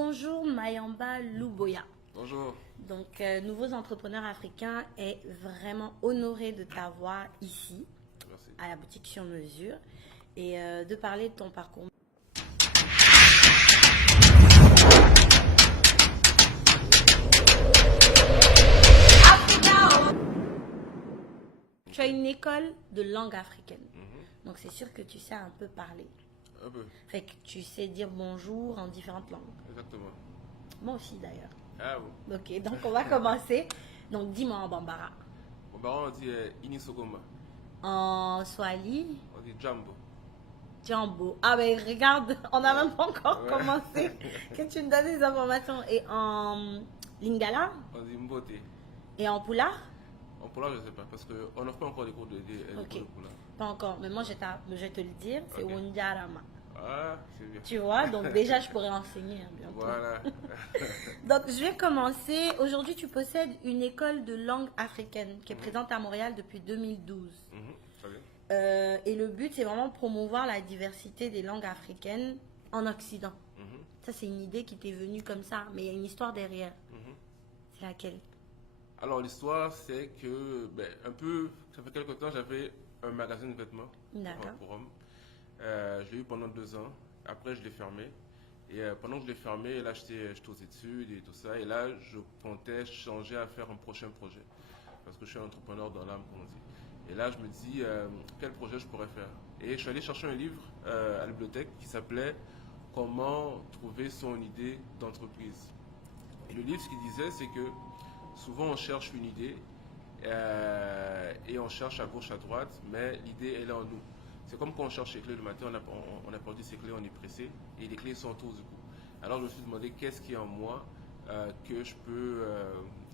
Bonjour Mayamba Louboya. Bonjour. Donc, Nouveaux Entrepreneurs Africains est vraiment honoré de t'avoir ici, Merci. à la boutique Sur Mesure, et de parler de ton parcours. Tu as une école de langue africaine, donc c'est sûr que tu sais un peu parler. Un peu, Fait que tu sais dire bonjour en différentes langues. exactement. Moi aussi d'ailleurs. Ah bon. Ok, donc on va commencer. Donc dis-moi en Bambara. Mon baron, on dit Inisogoma. En Swahili, On dit Jambo. Jambo. Ah ben regarde, on n'a même pas encore Ouais. commencé. Que tu me donnes des informations. Et en Lingala On dit Mbote. et en Pula? En Poula, je ne sais pas, parce qu'on n'offre pas encore des cours de Ok. Poula. Pas encore, mais moi je vais te le dire, c'est Ok. Wunjarama. Ah, c'est bien. Tu vois, donc déjà je pourrais enseigner hein, bientôt. Voilà. Donc je vais commencer. Aujourd'hui tu possèdes une école de langue africaine qui est présente à Montréal depuis 2012. Très bien. Et le but c'est vraiment de promouvoir la diversité des langues africaines en Occident. Mhm, Ça c'est une idée qui t'est venue comme ça, mais il y a une histoire derrière. mhm. C'est laquelle? Alors, l'histoire, c'est que, un peu, ça fait quelque temps, j'avais un magasin de vêtements D'accord. pour hommes. Je l'ai eu pendant 2 ans. Après, je l'ai fermé. Et pendant que je l'ai fermé, là, j'étais aux études et tout ça. Et là, je comptais changer à faire un prochain projet. Parce que je suis un entrepreneur dans l'âme, comme on dit. Et là, je me dis, quel projet je pourrais faire. Et je suis allé chercher un livre à la bibliothèque qui s'appelait Comment trouver son idée d'entreprise. Et le livre, ce qu'il disait, c'est que souvent on cherche une idée et on cherche à gauche, à droite, mais l'idée, elle est en nous. C'est comme quand on cherche les clés le matin, on a perdu ses clés, on est pressé, et les clés sont autour du cou. Alors je me suis demandé qu'est-ce qui est en moi que je peux,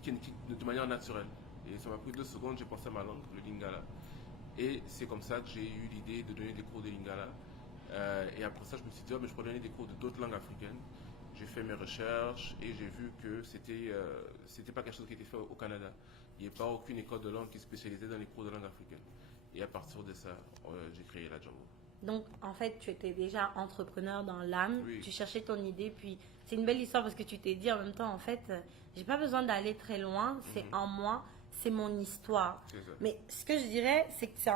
de manière naturelle. Et ça m'a pris 2 secondes, j'ai pensé à ma langue, le lingala. Et c'est comme ça que j'ai eu l'idée de donner des cours de lingala. Et après ça, je me suis dit, oh, mais je peux donner des cours d'autres langues africaines. J'ai fait mes recherches et j'ai vu que c'était pas quelque chose qui était fait au Canada. Il n'y a pas aucune école de langue qui est spécialisée dans les cours de langue africaine. Et à partir de ça, j'ai créé la Jambo. Donc en fait tu étais déjà entrepreneur dans l'âme, Oui. tu cherchais ton idée, puis c'est une belle histoire parce que tu t'es dit en même temps en fait j'ai pas besoin d'aller très loin, c'est en moi, c'est mon histoire. C'est ça. Mais ce que je dirais c'est que c'est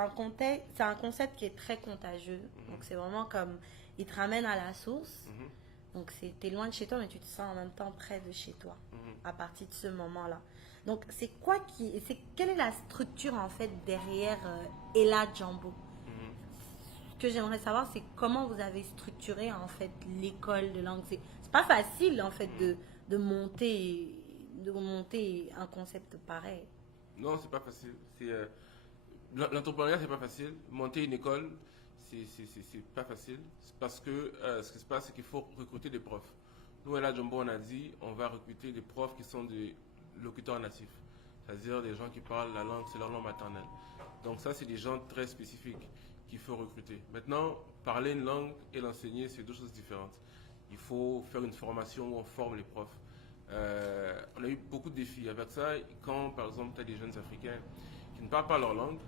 un concept qui est très contagieux. Donc c'est vraiment comme il te ramène à la source. Mhm, Donc t'es loin de chez toi mais tu te sens en même temps près de chez toi mhm. à partir de ce moment-là. Donc quelle est la structure en fait derrière Ella Jambo? Mhm. Ce que j'aimerais savoir, c'est comment vous avez structuré en fait l'école de langue. C'est pas facile en fait de monter un concept pareil. Non, c'est pas facile. L'entrepreneuriat, c'est pas facile. Monter une école, c'est pas facile. C'est parce que ce qui se passe, c'est qu'il faut recruter des profs. Nous, à la Jumbo, on a dit on va recruter des profs qui sont des locuteurs natifs. C'est-à-dire des gens qui parlent la langue, c'est leur langue maternelle. Donc ça, c'est des gens très spécifiques qu'il faut recruter. Maintenant, parler une langue et l'enseigner, c'est 2 choses différentes. Il faut faire une formation où on forme les profs. On a eu beaucoup de défis avec ça. Quand, par exemple, tu as des jeunes Africains qui ne parlent pas leur langue,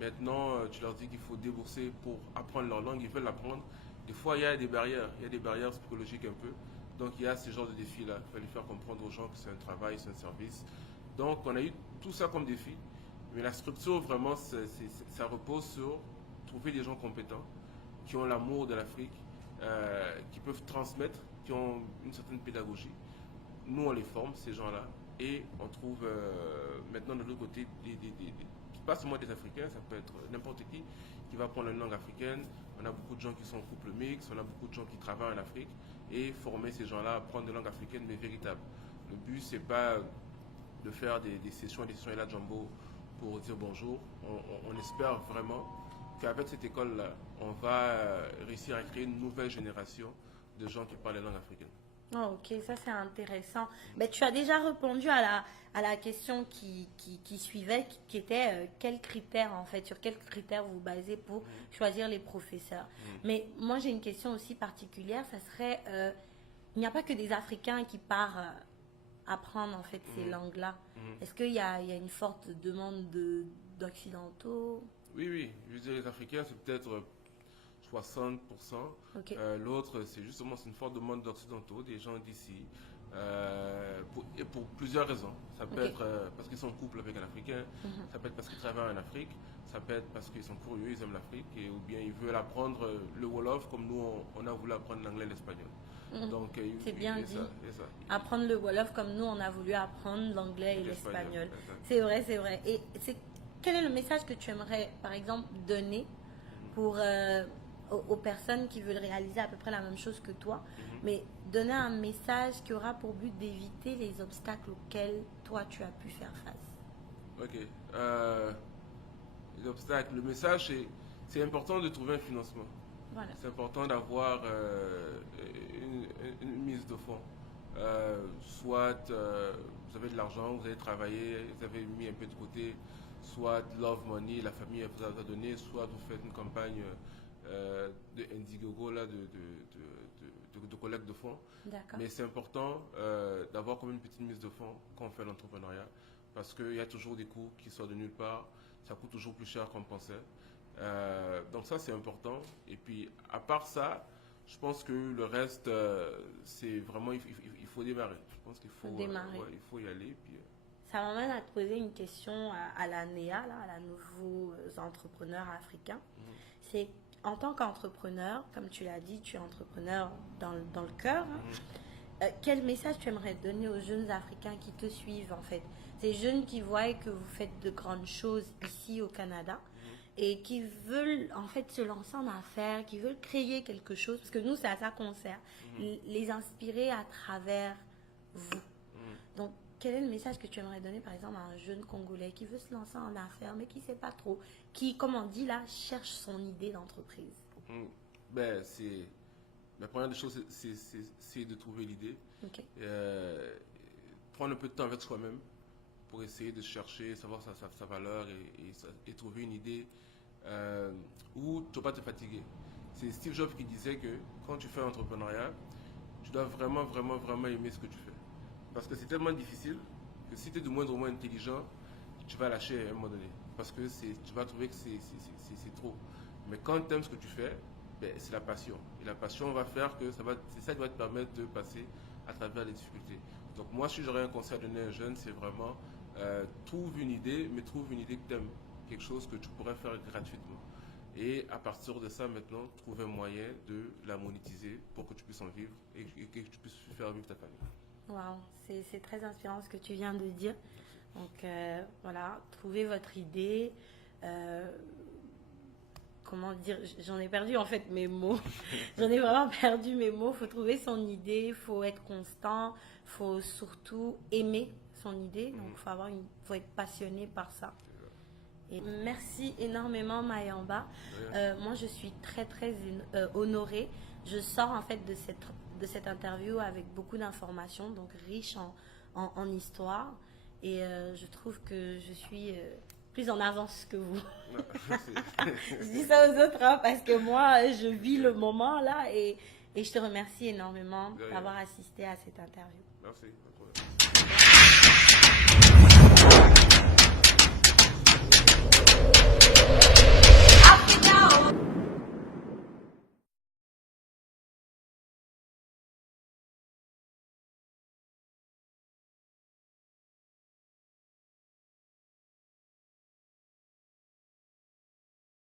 maintenant, tu leur dis qu'il faut débourser pour apprendre leur langue, ils veulent l'apprendre. Des fois, il y a des barrières. Il y a des barrières psychologiques un peu. Donc, il y a ce genre de défis-là. Il fallait faire comprendre aux gens que c'est un travail, c'est un service. Donc, on a eu tout ça comme défi. Mais la structure, vraiment, ça repose sur trouver des gens compétents, qui ont l'amour de l'Afrique, qui peuvent transmettre, qui ont une certaine pédagogie. Nous, on les forme, ces gens-là, et on trouve maintenant de l'autre côté, pas seulement des Africains, ça peut être n'importe qui va prendre une langue africaine. On a beaucoup de gens qui sont en couple mixte, on a beaucoup de gens qui travaillent en Afrique, et former ces gens-là à prendre des langues africaines, mais véritables. Le but, c'est pas de faire des sessions et là, Jumbo, pour dire bonjour. On espère vraiment qu'avec cette école-là, on va réussir à créer une nouvelle génération de gens qui parlent les langues africaines. Oh, ok, ça c'est intéressant. Mais tu as déjà répondu à la question qui suivait, qui était quels critères en fait, sur quels critères vous basez pour choisir les professeurs. Mais moi j'ai une question aussi particulière, ça serait, il n'y a pas que des Africains qui partent apprendre en fait ces langues-là. Est-ce qu'il y a une forte demande d'occidentaux? Oui, oui. Je veux dire, les Africains, c'est peut-être, je 60%. Ok. L'autre, c'est justement c'est une forte demande d'occidentaux, des gens d'ici, et pour plusieurs raisons. Ça peut Ok. être parce qu'ils sont en couple avec un Africain, ça peut être parce qu'ils travaillent en Afrique, ça peut être parce qu'ils sont curieux, ils aiment l'Afrique, ou bien ils veulent apprendre le Wolof comme nous, on a voulu apprendre l'anglais et l'espagnol. Donc, C'est bien et dit. ça. Apprendre le Wolof comme nous, on a voulu apprendre l'anglais et l'espagnol. Exact. C'est vrai, c'est vrai. Et quel est le message que tu aimerais, par exemple, donner pour, aux personnes qui veulent réaliser à peu près la même chose que toi, mais donner un message qui aura pour but d'éviter les obstacles auxquels toi, tu as pu faire face? Ok. Les obstacles. Le message, c'est important de trouver un financement. Voilà. C'est important d'avoir une mise de fonds. Soit vous avez de l'argent, vous avez travaillé, vous avez mis un peu de côté, soit Love Money, la famille vous a donné, soit vous faites une campagne de Indiegogo, là, de collecte de fonds. D'accord. Mais c'est important d'avoir comme une petite mise de fonds quand on fait l'entrepreneuriat, parce qu'il y a toujours des coûts qui sortent de nulle part, ça coûte toujours plus cher qu'on pensait. Donc ça c'est important. Et puis à part ça, je pense que le reste c'est vraiment il faut démarrer. Je pense qu'il faut démarrer. Il faut y aller. Puis, Ça m'amène à te poser une question à la NEA, là, à la nouveaux entrepreneurs africains. C'est en tant qu'entrepreneur, comme tu l'as dit, tu es entrepreneur dans le cœur. Quel message tu aimerais donner aux jeunes Africains qui te suivent en fait? Ces jeunes qui voient que vous faites de grandes choses ici au Canada et qui veulent en fait se lancer en affaires, qui veulent créer quelque chose, parce que nous c'est à ça qu'on sert, les inspirer à travers vous. Donc quel est le message que tu aimerais donner par exemple à un jeune Congolais qui veut se lancer en affaires mais qui ne sait pas trop, qui comme on dit là cherche son idée d'entreprise? Ben c'est la première des choses c'est de trouver l'idée. Ok. Prendre un peu de temps avec soi-même pour essayer de chercher, savoir sa valeur et trouver une idée où tu ne vas pas te fatiguer. C'est Steve Jobs qui disait que quand tu fais l'entrepreneuriat, tu dois vraiment, vraiment, vraiment aimer ce que tu fais. Parce que c'est tellement difficile que si tu es de moins en moins intelligent, tu vas lâcher à un moment donné. Parce que tu vas trouver que c'est trop. Mais quand tu aimes ce que tu fais, ben, c'est la passion. Et la passion va faire que c'est ça qui va te permettre de passer à travers les difficultés. Donc moi, si j'aurais un conseil à donner à un jeune, c'est vraiment trouve une idée, mais trouve une idée que tu aimes. Quelque chose que tu pourrais faire gratuitement. Et à partir de ça, maintenant, trouver un moyen de la monétiser pour que tu puisses en vivre et que tu puisses faire vivre ta famille. Waouh, c'est très inspirant ce que tu viens de dire. Donc voilà, trouvez votre idée. Comment dire, j'en ai perdu en fait mes mots. J'en ai vraiment perdu mes mots. Il faut trouver son idée, il faut être constant, il faut surtout aimer son idée. Donc faut être passionné par ça. Et merci énormément Mayamba. Moi je suis très très honorée. Je sors en fait de cette interview avec beaucoup d'informations, donc riche en histoire. Et je trouve que je suis plus en avance que vous. Je dis ça aux autres parce que moi je vis le moment là et je te remercie énormément d'avoir assisté à cette interview. Merci.